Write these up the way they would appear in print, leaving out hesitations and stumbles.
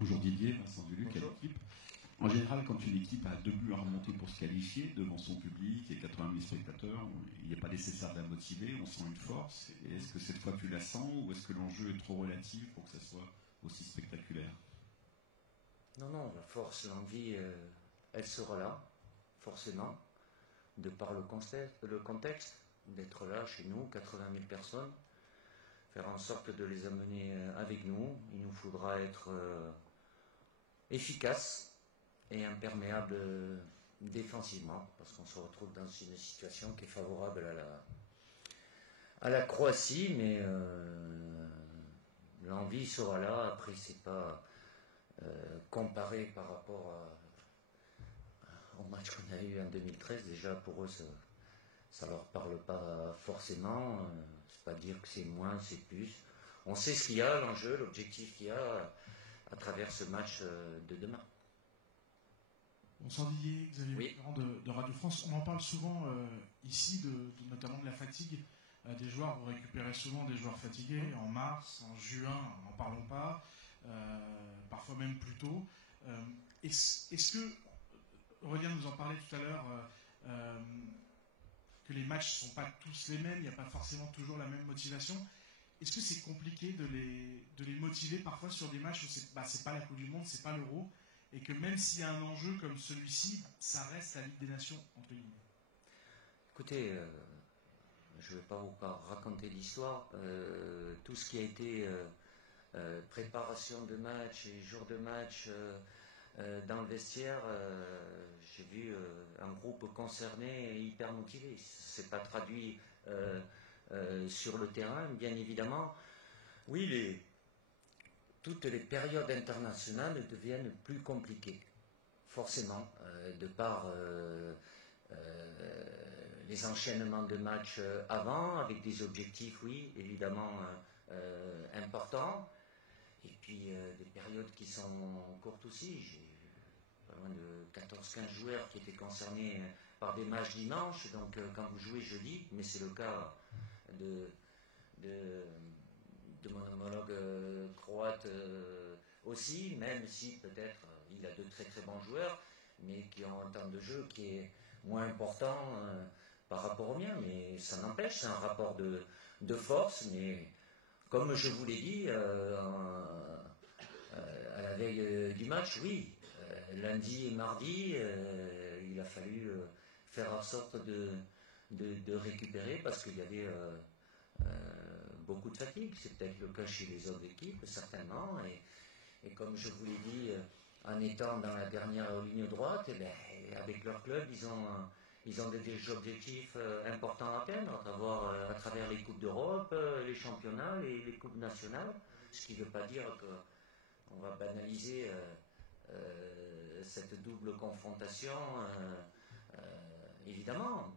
Bonjour Didier, Vincent Duluc à l'équipe. En général, quand une équipe a 2 buts à remonter pour se qualifier devant son public et 80 000 spectateurs, il n'est pas nécessaire de la motiver, on sent une force. Et est-ce que cette fois tu la sens ou est-ce que l'enjeu est trop relatif pour que ça soit aussi spectaculaire? Non, la force, l'envie, elle sera là, forcément, de par le contexte d'être là chez nous, 80 000 personnes, faire en sorte de les amener avec nous. Il nous faudra être efficace et imperméable défensivement, parce qu'on se retrouve dans une situation qui est favorable à la Croatie, mais l'envie sera là. Après, c'est pas comparé par rapport au match qu'on a eu en 2013. Déjà, pour eux, ça leur parle pas forcément. C'est pas dire que c'est moins, c'est plus. On sait ce qu'il y a, l'enjeu, l'objectif qu'il y a à travers ce match de demain. Bonsoir Didier, Xavier Oui. Bertrand de Radio France. On en parle souvent ici, notamment de la fatigue des joueurs. Vous récupérez souvent des joueurs fatigués en mars, en juin, n'en parlons pas, parfois même plus tôt. Est-ce que, Aurélien nous en parlait tout à l'heure, que les matchs ne sont pas tous les mêmes, il n'y a pas forcément toujours la même motivation. Est-ce que c'est compliqué de les motiver parfois sur des matchs où c'est pas la Coupe du Monde, c'est pas l'Euro, et que même s'il y a un enjeu comme celui-ci, ça reste la Ligue des Nations, entre guillemets? Écoutez, je ne vais pas vous raconter l'histoire. Tout ce qui a été préparation de match et jour de match dans le vestiaire, j'ai vu un groupe concerné et hyper motivé. C'est pas traduit sur le terrain, bien évidemment. Oui, toutes les périodes internationales deviennent plus compliquées, forcément, de par les enchaînements de matchs avant, avec des objectifs, oui, évidemment importants, et puis des périodes qui sont courtes aussi. J'ai pas loin de 14-15 joueurs qui étaient concernés par des matchs dimanche, donc quand vous jouez jeudi, mais c'est le cas de mon homologue croate aussi, même si peut-être il a de très très bons joueurs, mais qui ont un temps de jeu qui est moins important par rapport au mien, mais ça n'empêche, c'est un rapport de force, mais comme je vous l'ai dit, à la veille du match, oui, lundi et mardi, il a fallu faire en sorte de récupérer parce qu'il y avait beaucoup de fatigue. C'est peut-être le cas chez les autres équipes, certainement. Et comme je vous l'ai dit, en étant dans la dernière ligne droite, eh bien, avec leur club, ils ont des objectifs importants à atteindre, à travers les Coupes d'Europe, les championnats, les Coupes nationales. Ce qui ne veut pas dire qu'on va banaliser cette double confrontation, évidemment.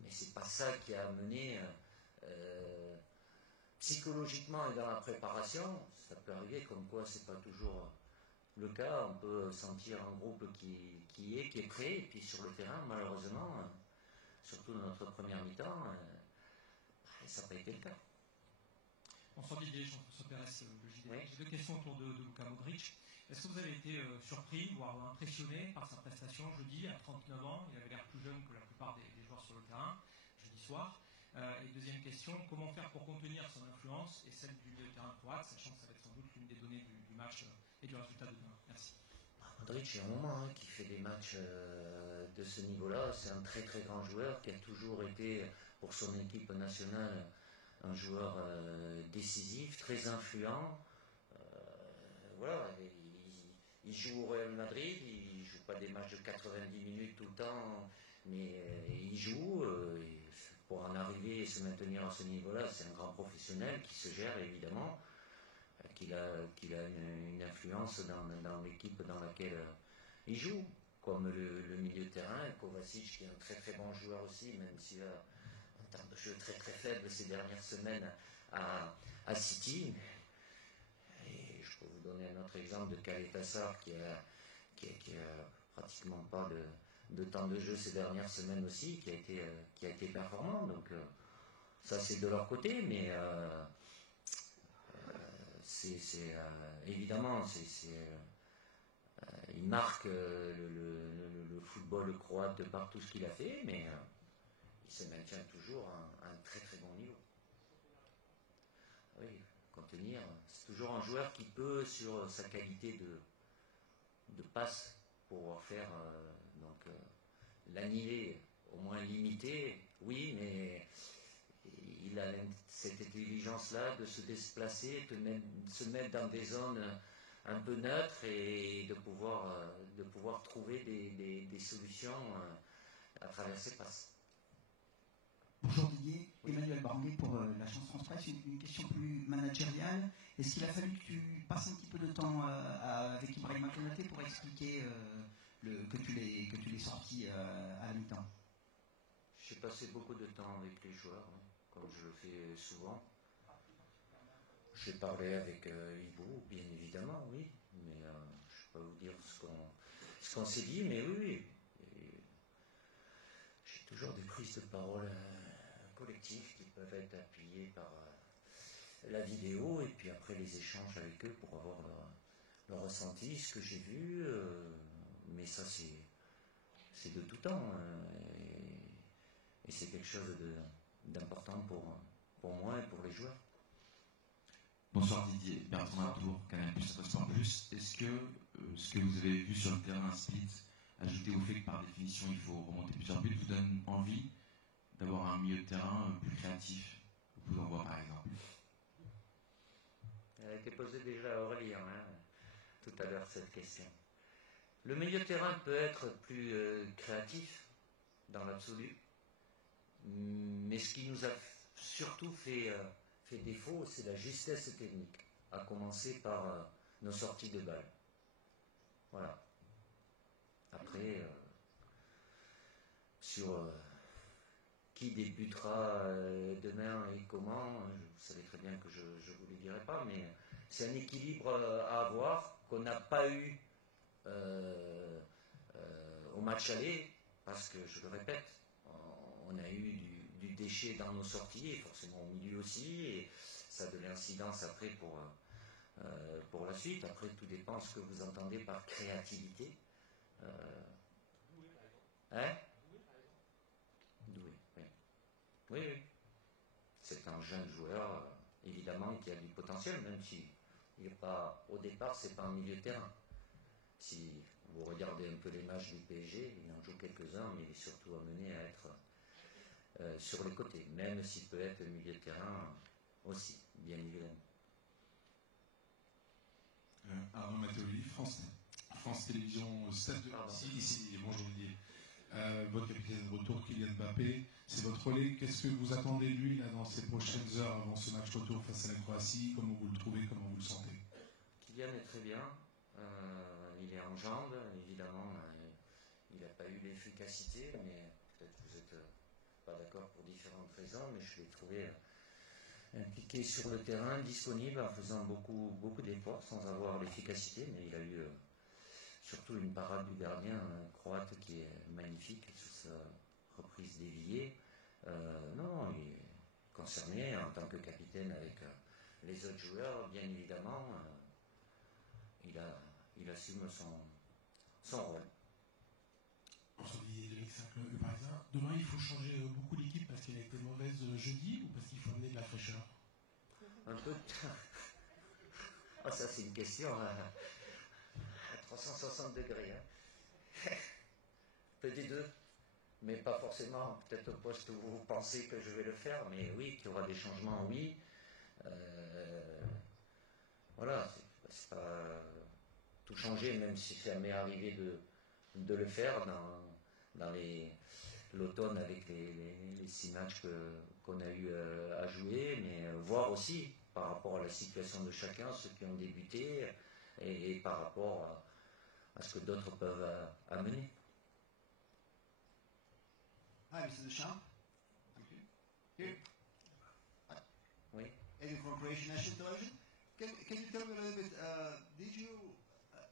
Mais c'est pas ça qui a amené psychologiquement et dans la préparation. Ça peut arriver, comme quoi c'est pas toujours le cas. On peut sentir un groupe qui est prêt, et puis sur le terrain, malheureusement, surtout dans notre première mi-temps, ça n'a pas été le cas. Bonsoir Didier, Jean-François Pérez, le JDD. Oui. J'ai 2 questions autour de Luka Modric. Est-ce que vous avez été surpris, voire impressionné par sa prestation jeudi à 39 ans? Il avait l'air plus jeune que la plupart des joueurs sur le terrain, jeudi soir. Et deuxième question, comment faire pour contenir son influence et celle du milieu de terrain croate, sachant que ça va être sans doute l'une des données du match et du résultat de demain? Merci. Modric, il y a un moment qui fait des matchs de ce niveau-là. C'est un très très grand joueur qui a toujours été, pour son équipe nationale, un joueur décisif, très influent. Voilà, il joue au Real Madrid, il ne joue pas des matchs de 90 minutes tout le temps, mais il joue. Pour en arriver et se maintenir à ce niveau-là, c'est un grand professionnel qui se gère évidemment, qu'il a une influence dans l'équipe dans laquelle il joue, comme le milieu de terrain, Kovacic qui est un très très bon joueur aussi, même s'il a un temps de jeu très très faible ces dernières semaines à City. Et je peux vous donner un autre exemple de Caletassar qui a pratiquement pas de temps de jeu ces dernières semaines aussi, qui a été performant. Donc ça c'est de leur côté, mais évidemment marque le football croate de par tout ce qu'il a fait, mais il se maintient toujours à un très très bon niveau. Oui, contenir, c'est toujours un joueur qui peut, sur sa qualité de passe, pouvoir faire l'annihiler, au moins limité, oui, mais il a cette intelligence-là de se déplacer, de se mettre dans des zones un peu neutres et de pouvoir trouver des solutions à travers ses passes. Bonjour Didier, Emmanuel Barguet pour l'agence France Presse. Une question plus managériale. Est-ce qu'il a fallu que tu passes un petit peu de temps avec Ibrahima Konaté pour expliquer que tu l'aies sorti à la mi-temps? J'ai passé beaucoup de temps avec les joueurs, hein, comme je le fais souvent. J'ai parlé avec Ibo, bien évidemment, oui, mais je ne vais pas vous dire ce qu'on s'est dit, mais oui. J'ai toujours des prises de parole collectives qui peuvent être appuyées par la vidéo et puis après les échanges avec eux pour avoir leur ressenti, ce que j'ai vu, mais ça c'est de tout temps. Et c'est quelque chose d'important pour moi et pour les joueurs. Bonsoir Didier, Bertrand Latour, Canal Plus Sport Plus. Est-ce que ce que vous avez vu sur le terrain split, ajouté au fait que par définition il faut remonter plusieurs buts, vous donne envie d'avoir un milieu de terrain plus créatif? Vous pouvez en voir par exemple. Elle a été posée déjà à Aurélien tout à l'heure cette question. Le milieu de terrain peut être plus créatif dans l'absolu, mais ce qui nous a surtout fait défaut, c'est la justesse technique, à commencer par nos sorties de balles. Voilà. Après, sur qui débutera demain et comment, vous savez très bien que je ne vous le dirai pas, mais c'est un équilibre à avoir qu'on n'a pas eu au match aller, parce que, je le répète, on a eu du déchet dans nos sorties, et forcément au milieu aussi, et ça a de l'incidence après pour la suite. Après, tout dépend de ce que vous entendez par créativité. Doué, oui. Oui. C'est un jeune joueur, évidemment, qui a du potentiel, même si il est pas, au départ, c'est pas un milieu de terrain. Si vous regardez un peu les matchs du PSG, il en joue quelques-uns, mais il est surtout amené à être sur les côtés, même s'il peut être milieu de terrain aussi, bien évidemment. Arnaud Matteoli, France Télévisions, Stade de... Si, bonjour Didier. Votre capitaine de retour, Kylian Mbappé, c'est votre relais. Qu'est-ce que vous attendez de lui là, dans ces prochaines heures avant ce match retour face à la Croatie? Comment vous le trouvez? Comment vous le sentez? Kylian est très bien. Il est en jambes, évidemment. Il n'a pas eu l'efficacité, mais peut-être que vous n'êtes pas d'accord pour différentes raisons, mais je l'ai trouvé impliqué sur le terrain, disponible, en faisant beaucoup d'efforts sans avoir l'efficacité, mais il a eu surtout une parade du gardien croate qui est magnifique sur sa reprise déviée. Non, il est concerné en tant que capitaine avec les autres joueurs, bien évidemment. Il assume son rôle. Bonsoir Didier, Dominique Saint-Claude, Le Parisien. Demain, il faut changer beaucoup d'équipe parce qu'elle a été mauvaise jeudi ou parce qu'il faut amener de la fraîcheur? Un peu. Ah, ça, c'est une question à 360 degrés. Peut-être des deux, mais pas forcément peut-être au poste où vous pensez que je vais le faire, mais oui, qu'il y aura des changements, oui. Voilà, c'est pas tout changer, même si ça m'est arrivé de le faire dans l'automne avec les 6 matchs qu'on a eu à jouer, mais voir aussi par rapport à la situation de chacun, ceux qui ont débuté, et par rapport à ce que d'autres peuvent amener. Hi, Mr. Deschamps. Thank you. Here. Hi. Oui. Eddie from Croatian National Television. Can you tell me a little bit, did you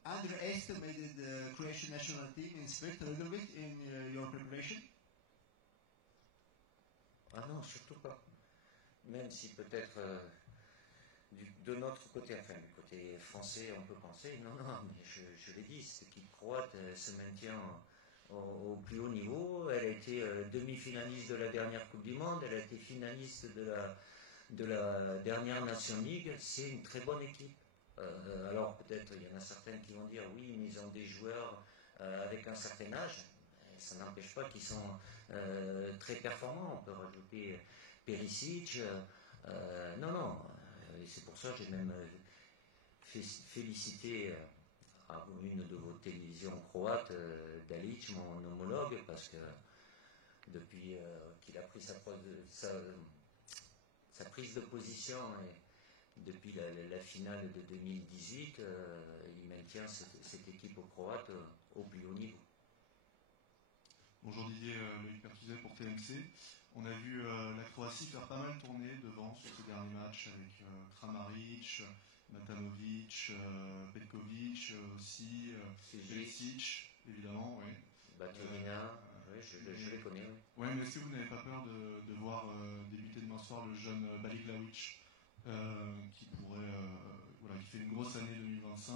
underestimate the Croatian national team in spirit a little bit in your preparation? Ah non, surtout pas. Même si peut-être de notre côté, enfin du côté français, on peut penser, non, mais je l'ai dit, l'équipe croate se maintient au plus haut niveau. Elle a été demi-finaliste de la dernière Coupe du Monde, elle a été finaliste de la dernière Nation League. C'est une très bonne équipe. Alors peut-être il y en a certains qui vont dire oui, mais ils ont des joueurs avec un certain âge. Ça n'empêche pas qu'ils sont très performants. On peut rajouter Perisic. Non. Et c'est pour ça que j'ai même félicité à une de vos télévisions croates, Dalic, mon homologue, parce que depuis qu'il a pris sa prise de position et depuis la finale de 2018, il maintient cette équipe croate au plus haut niveau. Bonjour Didier, Loïc Pertuzet pour TMC. On a vu la Croatie faire pas mal tourner devant sur ces derniers matchs avec Kramaric, Matanovic, Petkovic aussi, Perisic, évidemment, oui. Baturina, oui, je les connais. Oui, mais est-ce que vous n'avez pas peur de voir débuter demain soir le jeune Baliglaovic qui fait une grosse année 2025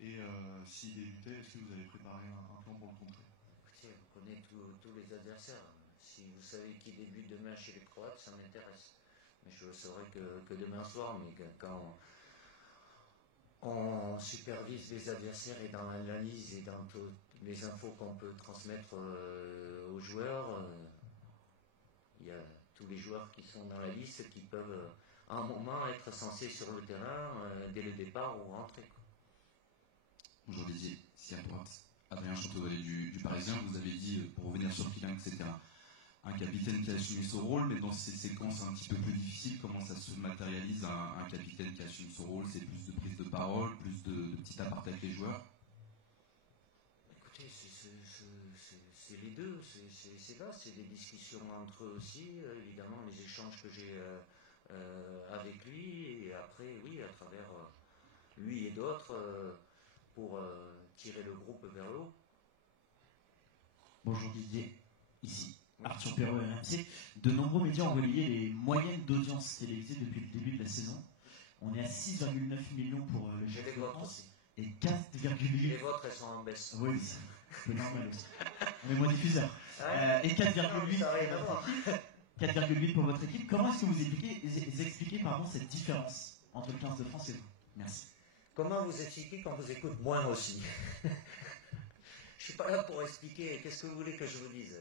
et s'il débutait, est-ce que vous avez préparé un plan pour le contrer? Écoutez, on connaît tous les adversaires. Si vous savez qui débute demain chez les Croates, ça m'intéresse. Mais je ne le saurai que demain soir, mais quand on supervise les adversaires et dans l'analyse et dans toutes les infos qu'on peut transmettre aux joueurs, il y a tous les joueurs qui sont dans la liste qui peuvent à un moment être censés sur le terrain dès le départ ou rentrer. Bonjour Didier, ici à droite. Adrien Chantevalet du Parisien, vous avez dit, pour revenir sur Kylian, que c'était un capitaine qui a assumé son rôle, mais dans ces séquences un petit peu plus difficiles, comment ça se matérialise un capitaine qui assume son rôle? C'est plus de prise de parole, plus de petit aparté avec les joueurs? Écoutez, c'est les deux, c'est des discussions entre eux aussi, évidemment les échanges que j'ai avec lui, et après, oui, à travers lui et d'autres, pour tirer le groupe vers le haut. Bonjour Didier, ici Arthur Perrault, RMC. De nombreux médias ont relayé les moyennes d'audience télévisées depuis le début de la saison. On est à 6,9 millions pour le J'ai les vôtres aussi. Et 4,8. Les vôtres, elles sont en baisse. Oui, c'est un peu normal aussi. On est moins diffuseurs. Et 4,8 pour votre équipe. Comment est-ce que vous expliquez cette différence entre le 15 de France et vous? Merci. Comment vous expliquez quand vous écoute moi aussi? Je ne suis pas là pour expliquer. Qu'est-ce que vous voulez que je vous dise?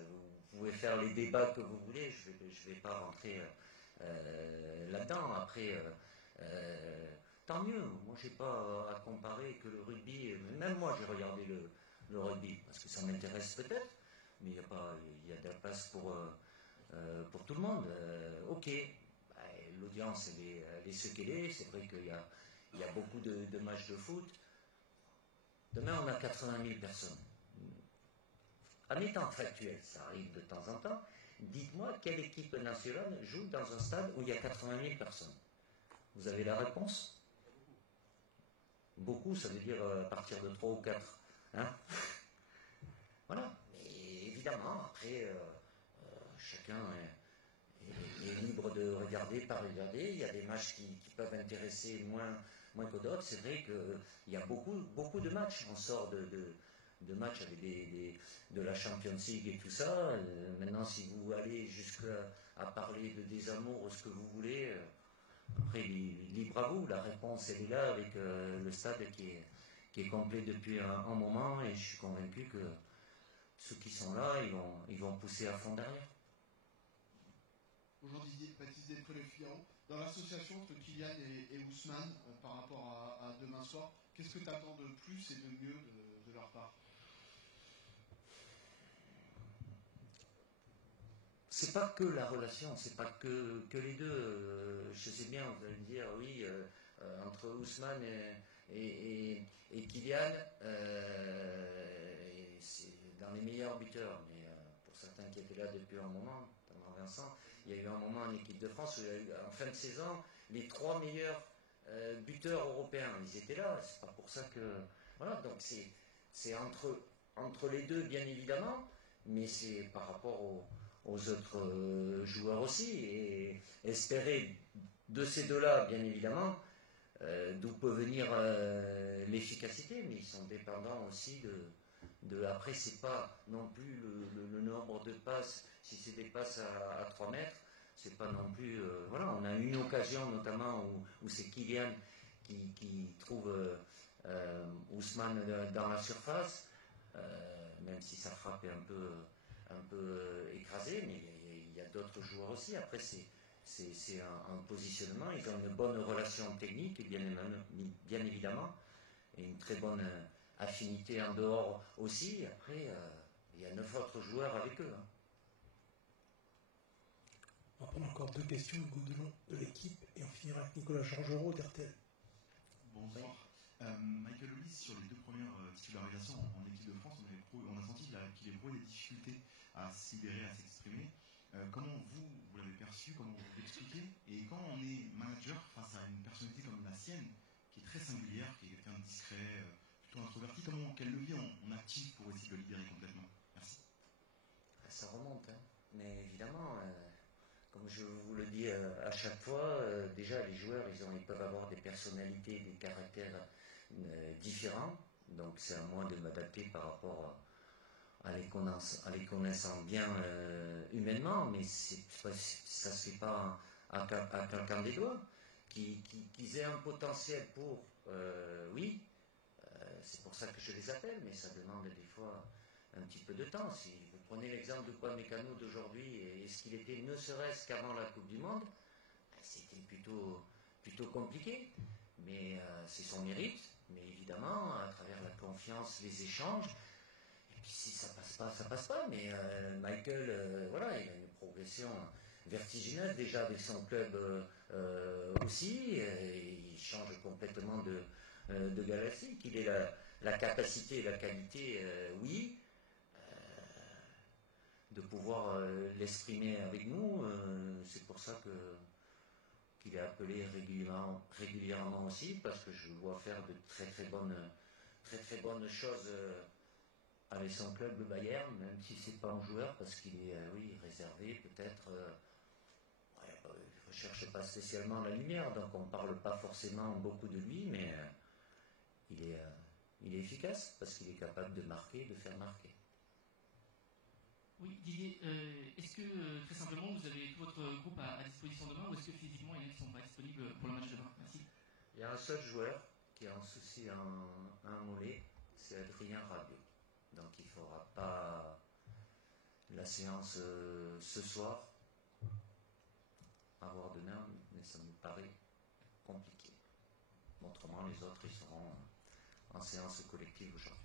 Vous pouvez faire les débats que vous voulez. Je vais pas rentrer là-dedans. Après, tant mieux. Moi, je n'ai pas à comparer que le rugby. Même moi, j'ai regardé le rugby parce que ça m'intéresse peut-être. Mais il y a de la place pour tout le monde. Ok. L'audience, elle est ce qu'elle est. C'est vrai qu'il y a beaucoup de matchs de foot. Demain, on a 80 000 personnes. En étant factuel, ça arrive de temps en temps. Dites-moi quelle équipe nationale joue dans un stade où il y a 80 000 personnes. Vous avez la réponse? Beaucoup, ça veut dire à partir de 3 ou 4. Hein? Voilà. Mais évidemment, après, chacun est libre de regarder, pas regarder. Il y a des matchs qui peuvent intéresser moins que d'autres. C'est vrai qu'il y a beaucoup de matchs. On sort de matchs avec de la Champions League et tout ça. Maintenant, si vous allez jusqu'à parler de désamour ou ce que vous voulez, après, libre à vous. La réponse, elle est là avec le stade qui est complet depuis un moment, et je suis convaincu que ceux qui sont là, ils vont pousser à fond derrière. Bonjour Didier, Baptiste d'être le Figaro. Dans l'association entre Kylian et Ousmane, par rapport à demain soir, qu'est-ce que tu attends de plus et de mieux de leur part? C'est pas que la relation, c'est pas que les deux. Je sais bien, vous allez me dire, oui, entre Ousmane et Kylian, c'est dans les meilleurs buteurs. Mais pour certains qui étaient là depuis un moment, notamment Vincent, il y a eu un moment en équipe de France où il y a eu, en fin de saison, les 3 meilleurs buteurs européens. Ils étaient là, c'est pas pour ça que. Voilà, donc c'est entre les deux, bien évidemment, mais c'est par rapport aux autres joueurs aussi, et espérer de ces deux-là, bien évidemment, d'où peut venir l'efficacité, mais ils sont dépendants aussi après, c'est pas non plus le nombre de passes. Si c'est des passes à 3 mètres, c'est pas non plus. Voilà, on a une occasion notamment où c'est Kylian qui trouve Ousmane dans la surface, même si sa frappe est un peu écrasée, mais il y a d'autres joueurs aussi. Après, c'est un positionnement. Ils ont une bonne relation technique, bien évidemment, et une très bonne affinité en dehors aussi. Après, il y a 9 autres joueurs avec eux. On va prendre encore 2 questions, Hugo Delon de l'équipe, et on finira avec Nicolas Georgerot d'RTL. Bonsoir. Michael Ollis, sur les 2 premières titularisations en équipe de France, on a senti qu'il éprouvait des difficultés à se libérer, à s'exprimer. Comment vous l'avez perçu, comment vous l'expliquez? Et quand on est manager face à une personnalité comme la sienne, qui est très singulière, qui est quelqu'un de discret, plutôt introverti, quel levier on active pour essayer de le libérer complètement? Merci. Ça remonte, hein. Mais évidemment, comme je vous le dis à chaque fois, déjà les joueurs, ils peuvent avoir des personnalités, des caractères différents, donc c'est à moi de m'adapter par rapport à les connaissant bien humainement, mais ça se fait pas à quelqu'un des doigts. Qu'ils aient un potentiel pour, oui, c'est pour ça que je les appelle, mais ça demande des fois un petit peu de temps. Si vous prenez l'exemple de Upamecano d'aujourd'hui, et ce qu'il était ne serait-ce qu'avant la Coupe du Monde, c'était plutôt compliqué, mais c'est son mérite, mais évidemment, à travers la confiance, les échanges, et puis si ça passe pas, ça passe pas, mais Michael, voilà, il a une progression vertigineuse déjà avec son club aussi, il change complètement de galaxie, qu'il ait la capacité et la qualité, oui, de pouvoir l'exprimer avec nous, c'est pour ça qu'il est appelé régulièrement aussi, parce que je le vois faire de très bonnes choses avec son club, le Bayern, même si c'est pas un joueur, parce qu'il est réservé peut-être. Il ne recherche pas spécialement la lumière, donc on ne parle pas forcément beaucoup de lui, mais il est efficace parce qu'il est capable de marquer, de faire marquer. Oui, Didier, est-ce que très simplement vous avez tout votre groupe à disposition demain, ou est-ce que physiquement il y en a qui ne sont pas disponibles pour le match de demain? Merci. Il y a un seul joueur qui a un souci à un mollet, c'est Adrien Rabiot. Donc il ne fera pas la séance ce soir. À voir demain, mais ça me paraît compliqué. Autrement, les autres, ils seront en séance collective aujourd'hui.